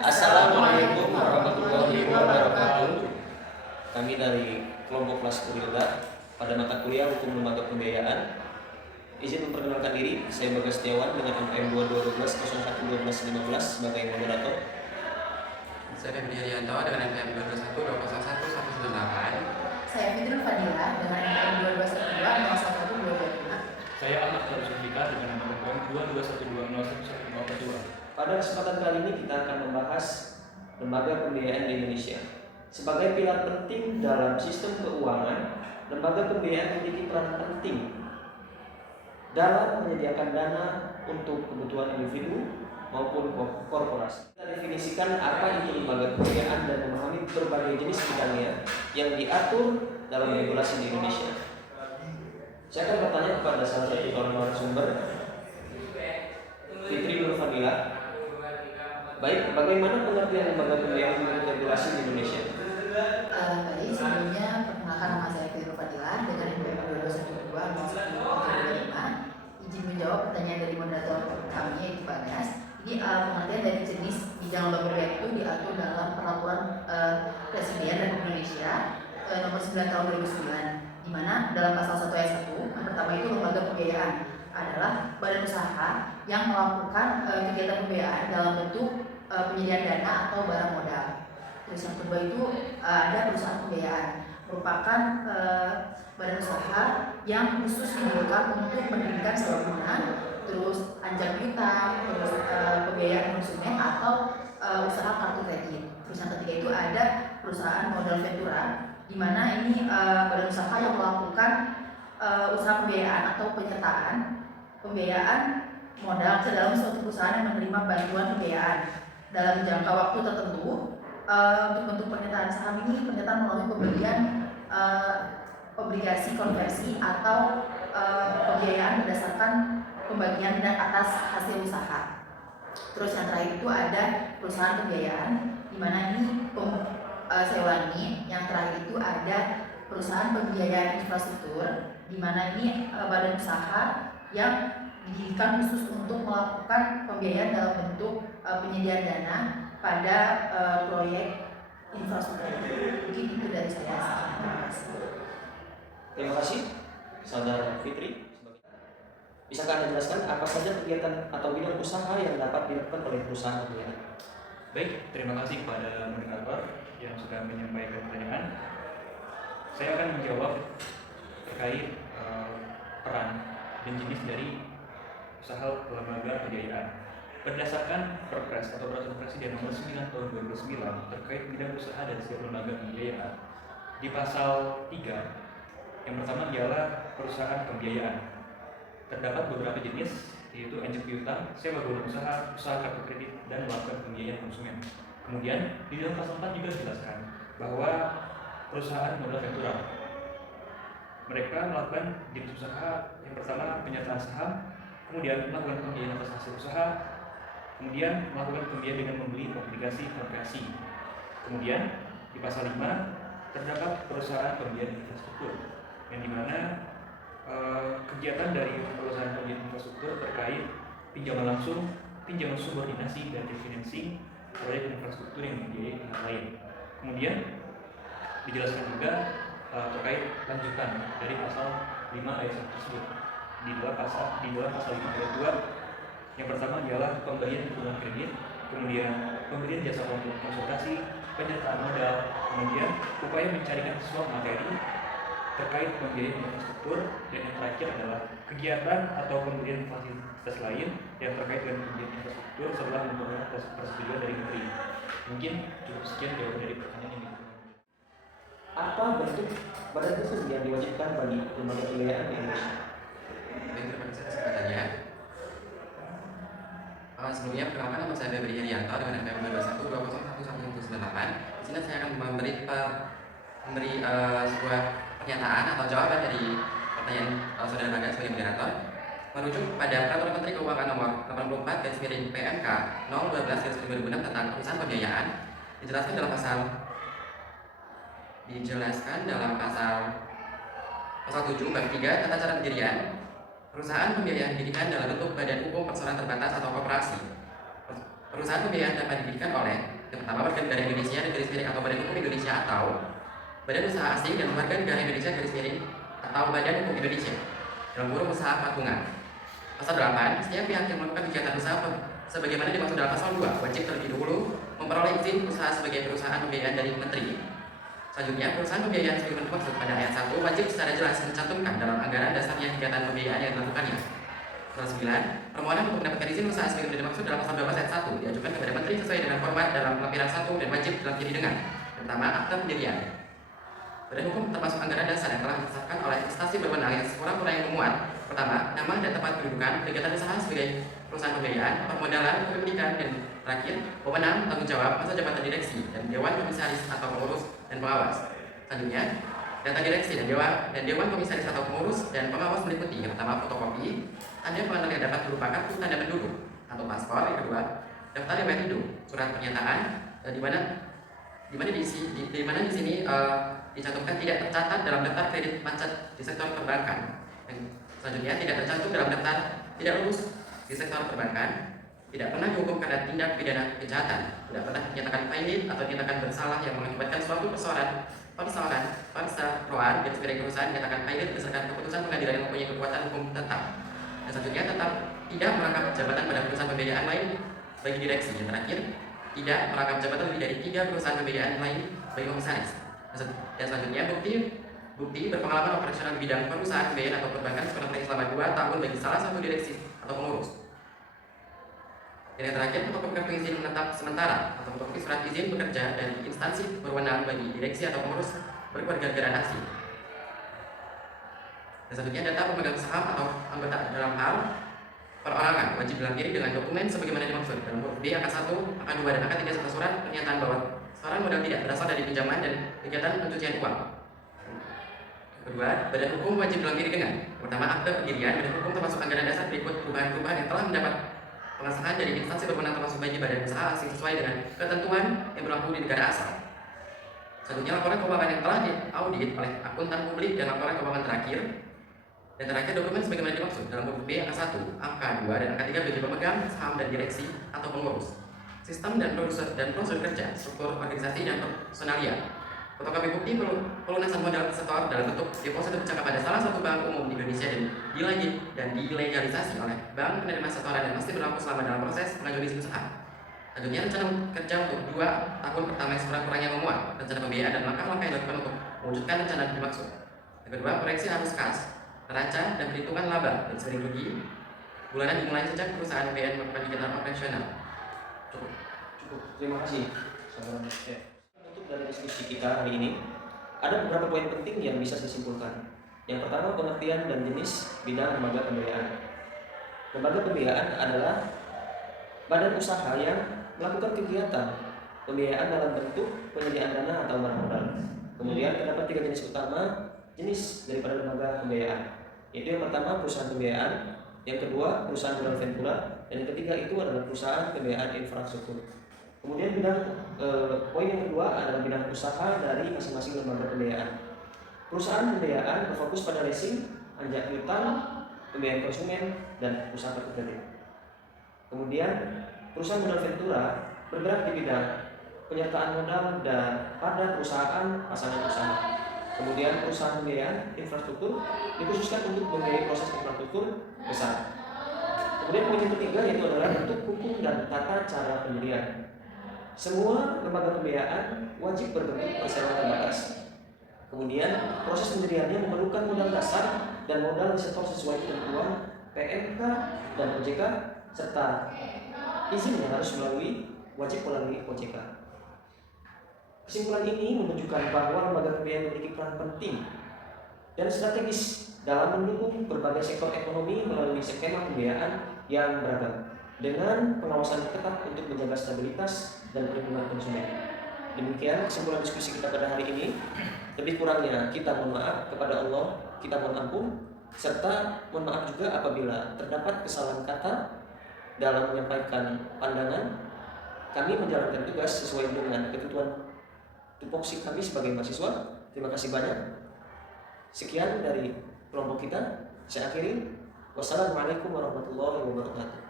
Assalamualaikum warahmatullahi wabarakatuh. Kami dari kelompok kelas Kurilda pada mata kuliah Hukum Lembaga Pembiayaan. Izin memperkenalkan diri, saya Bagas Setiawan dengan NPM 2212 sebagai moderator. Saya Febri Haryanto dengan NPM 221 Saya Fitri Fadila dengan NPM 2212 Saya Ahmad Farusudika dengan NPM 2212 Pada kesempatan kali ini kita akan membahas lembaga pembiayaan di Indonesia. Sebagai pilar penting dalam sistem keuangan, lembaga pembiayaan memiliki peran penting dalam menyediakan dana untuk kebutuhan individu maupun korporasi. Kita definisikan apa itu lembaga pembiayaan dan memahami berbagai jenis bidangnya yang diatur dalam regulasi di Indonesia. Saya akan bertanya kepada salah satu orang narasumber, Fitri Nur Fadila. Baik, bagaimana pengertian lembaga pembiayaan menurut regulasi di Indonesia? Baik, sebelumnya perkenalkan nama saya Fitri Fadila dengan NPM 221 Izin menjawab pertanyaan dari moderator kami yaitu Bagas. Jadi pengertian dari jenis bidang lembaga pembiayaan itu diatur dalam Peraturan Presiden Republik Indonesia nomor 9 tahun 2009, di mana dalam pasal 1 ayat 1 yang pertama itu lembaga pembiayaan adalah badan usaha yang melakukan kegiatan pembiayaan dalam bentuk penyediaan dana atau barang modal. Terus yang kedua itu ada perusahaan pembiayaan, merupakan badan usaha yang khusus digunakan untuk mendirikan sewa bangunan, terus anjang piutang, terus pembiayaan konsumen atau usaha kartu kredit. Terus yang ketiga itu ada perusahaan modal ventura, di mana ini badan usaha yang melakukan usaha pembiayaan atau penyertaan pembiayaan modal ke dalam suatu perusahaan yang menerima bantuan pembiayaan dalam jangka waktu tertentu. Untuk bentuk pernyataan saham ini pernyataan melalui pembelian obligasi konversi atau pembiayaan berdasarkan pembagian dan atas hasil usaha. Terus yang terakhir itu ada perusahaan pembiayaan, di mana ini saya ulangi, yang terakhir itu ada perusahaan pembiayaan infrastruktur, di mana ini badan usaha yang didirikan khusus untuk melakukan pembiayaan dalam bentuk penyediaan dana pada proyek infrastruktur. Mungkin itu dari saya. Terima kasih, Saudara Fitri. Bisakah Anda jelaskan apa saja kegiatan atau bidang usaha yang dapat dilakukan oleh perusahaan pembiayaan? Baik, terima kasih kepada moderator yang sudah menyampaikan pertanyaan. Saya akan menjawab terkait peran dan jenis dari usaha lembaga pembiayaan. Berdasarkan Perpres atau Peraturan Presiden nomor 9 tahun 2009 terkait bidang usaha dan setiap lembaga pembiayaan, di pasal 3 yang pertama ialah perusahaan pembiayaan. Terdapat beberapa jenis, yaitu anjang piutang, sewa bangunan usaha, usaha kartu kredit, dan melakukan pembiayaan konsumen. Kemudian di dalam pasal 4 juga dijelaskan bahwa perusahaan modal ventura, mereka melakukan jenis usaha yang pertama penyertaan saham, kemudian melakukan pembiayaan atas hasil usaha, kemudian melakukan pembiayaan dengan membeli obligasi konversi. Kemudian di pasal 5 terdapat perusahaan pembiayaan infrastruktur, yang dimana kegiatan dari perusahaan pembiayaan infrastruktur terkait pinjaman langsung, pinjaman subordinasi, dan refinancing proyek infrastruktur yang membiayai pihak lain. Kemudian dijelaskan juga terkait lanjutan dari pasal 5 ayat 1 tersebut. Di dalam pasal 5 ayat 2, yang pertama ialah pemberian dukungan kredit, kemudian pemberian jasa konsultasi, penyertaan modal, kemudian upaya mencarikan sesuatu materi terkait pembiayaan infrastruktur, dan yang terakhir adalah kegiatan atau pemberian fasilitas lain yang terkait dengan pembiayaan infrastruktur setelah memperoleh persetujuan dari menteri. Mungkin cukup sekian jawaban dari pertanyaan ini. Apa bentuk badan usaha yang diwajibkan bagi lembaga pembiayaan di Indonesia? Baik, terima kasih atas pertanyaannya. Sebelumnya perkenalkan nama saya Febri Haryanto dengan NPM 221 Di sini saya akan memberi sebuah pernyataan atau jawaban dari pertanyaan saudara Bagas sebagai moderator, merujuk pada Peraturan Menteri Keuangan Nomor 84/PMK 012/2006 tentang perusahaan pembiayaan. Dijelaskan dalam pasal 7 bab 3 tata cara pendirian. Perusahaan pembiayaan didirikan dalam bentuk badan hukum perseroan terbatas atau koperasi. Perusahaan pembiayaan dapat didirikan oleh yang pertama warga negara Indonesia dan garis miring atau Badan Hukum Indonesia atau Badan Usaha Asing dan warga negara Indonesia garis miring atau Badan Hukum Indonesia dalam kurung usaha patungan. Pasal 8, setiap pihak yang melakukan kegiatan usaha sebagaimana dimaksud dalam pasal 2 wajib terlebih dahulu memperoleh izin usaha sebagai perusahaan pembiayaan dari Menteri. Selanjutnya, perusahaan pembiayaan sebagaimana dimaksud pada ayat 1 wajib secara jelas mencantumkan dalam anggaran dasarnya kegiatan pembiayaan yang dilakukannya. Pasal 9, permohonan untuk mendapatkan izin usaha sebagaimana dimaksud dalam pasal 12 ayat 1 diajukan kepada Menteri sesuai dengan format dalam lampiran 1 dan wajib dilengkapi dengan pertama, akta pendirian. Badan hukum termasuk anggaran dasar yang telah ditetapkan oleh instansi berwenang yang sekurang-kurangnya memuat pertama, nama dan tempat kedudukan kegiatan usaha sebagai perusahaan pembiayaan, permodalan, kepemilikan, dan terakhir, pemenang, tanggung jawab, masa jabatan direksi, dan dewan komisaris atau pengurus dan pengawas. Selanjutnya, data direksi dan dewan komisaris atau pengurus dan pengawas meliputi yang pertama fotokopi, tanda pengenal yang dapat berupa kartu tanda penduduk atau paspor, yang kedua, daftar riwayat hidup, surat pernyataan, di mana di sini dicantumkan tidak tercatat dalam daftar kredit macet di sektor perbankan. Selanjutnya, tidak tercantum dalam daftar tidak lulus di sektor perbankan, tidak pernah dihukum karena tindak pidana kejahatan, tidak pernah dinyatakan pilot atau dinyatakan bersalah yang mengakibatkan suatu persoalan garis miring perusahaan dinyatakan pilot berdasarkan keputusan pengadilan yang mempunyai kekuatan hukum tetap. Dan selanjutnya, tetap tidak merangkap jabatan pada perusahaan pembiayaan lain bagi direksi. Yang terakhir, tidak merangkap jabatan lebih dari 3 perusahaan pembiayaan lain bagi komisaris. Dan selanjutnya, bukti berpengalaman operasional di bidang perusahaan pembiayaan atau perbankan sekurang-kurangnya selama 2 tahun bagi salah satu direksi atau pengurus. Dan yang terakhir, fotokopi kartu izin menetap sementara atau fotokopi surat izin bekerja dari instansi berwenang bagi direksi atau pengurus berkewarganegaraan asing. Dan selanjutnya, data pemegang saham atau anggota dalam hal perorangan wajib dilampiri dengan dokumen sebagaimana dimaksud dalam huruf B angka 1, angka 2 dan angka 3 serta surat pernyataan bahwa setoran modal tidak berasal dari pinjaman dan kegiatan pencucian uang. Kedua, badan hukum wajib dilampiri dengan pertama, akte pendirian. Badan hukum termasuk anggaran dasar berikut perubahan-perubahan yang telah mendapat pengesahan dari instansi berwenang termasuk bagi badan usaha asing sesuai dengan ketentuan yang berlaku di negara asal. Selanjutnya, laporan keuangan yang telah diaudit oleh akuntan publik dan laporan keuangan terakhir. Dan terakhir, dokumen sebagaimana dimaksud dalam huruf B angka 1, angka 2 dan angka 3 bagi pemegang saham dan direksi atau pengurus. Sistem dan prosedur kerja, struktur organisasi dan personalia. Fotokopi bukti pelunasan modal setor dalam bentuk deposito bercakap pada salah satu bank umum di Indonesia dan dilegalisasi oleh bank penerima setoran dan masih berlaku selama dalam proses pengajuan izin usaha. Selanjutnya, rencana kerja untuk 2 tahun pertama yang sekurang-kurangnya memuat rencana pembiayaan dan langkah-langkah yang dilakukan untuk mewujudkan rencana dimaksud. Yang kedua, proyeksi arus kas, neraca dan perhitungan laba dan sering rugi bulanan dimulai sejak perusahaan pembiayaan melakukan kegiatan operasional. Cukup. Terima kasih. Untuk dari diskusi kita hari ini, ada beberapa poin penting yang bisa disimpulkan. Yang pertama, pengertian dan jenis bidang lembaga pembiayaan. Lembaga pembiayaan adalah badan usaha yang melakukan kegiatan pembiayaan dalam bentuk penyediaan dana atau barang modal. Kemudian terdapat 3 jenis utama jenis daripada lembaga pembiayaan, yaitu yang pertama perusahaan pembiayaan, yang kedua perusahaan modal ventura, dan yang ketiga itu adalah perusahaan pembiayaan infrastruktur. Kemudian poin yang kedua adalah bidang usaha dari masing-masing lembaga pembiayaan. Perusahaan pembiayaan berfokus pada leasing, anjak piutang, pembiayaan konsumen, dan usaha kartu kredit. Kemudian perusahaan modal ventura bergerak di bidang penyertaan modal dan pada perusahaan pasangan usaha. Kemudian perusahaan pembiayaan infrastruktur dikhususkan untuk membiayai proses infrastruktur besar. Kemudian poin yang ketiga yaitu adalah bentuk hukum dan tata cara pendirian. Semua lembaga pembiayaan wajib berbentuk perseroan terbatas. Kemudian proses pendiriannya memerlukan modal dasar dan modal disetor sesuai ketentuan PMK dan OJK, serta izinnya harus wajib melalui OJK. Kesimpulan ini menunjukkan bahwa lembaga pembiayaan memiliki peran penting dan strategis dalam mendukung berbagai sektor ekonomi melalui skema pembiayaan yang beragam dengan pengawasan ketat untuk menjaga stabilitas dan perlindungan konsumen. Demikian kesimpulan diskusi kita pada hari ini. Lebih kurangnya kita mohon maaf kepada Allah, kita mohon ampun, serta mohon maaf juga apabila terdapat kesalahan kata dalam menyampaikan pandangan. Kami menjalankan tugas sesuai dengan ketentuan tupoksi kami sebagai mahasiswa. Terima kasih banyak. Sekian dari kelompok kita. Saya akhiri. Wassalamualaikum warahmatullahi wabarakatuh.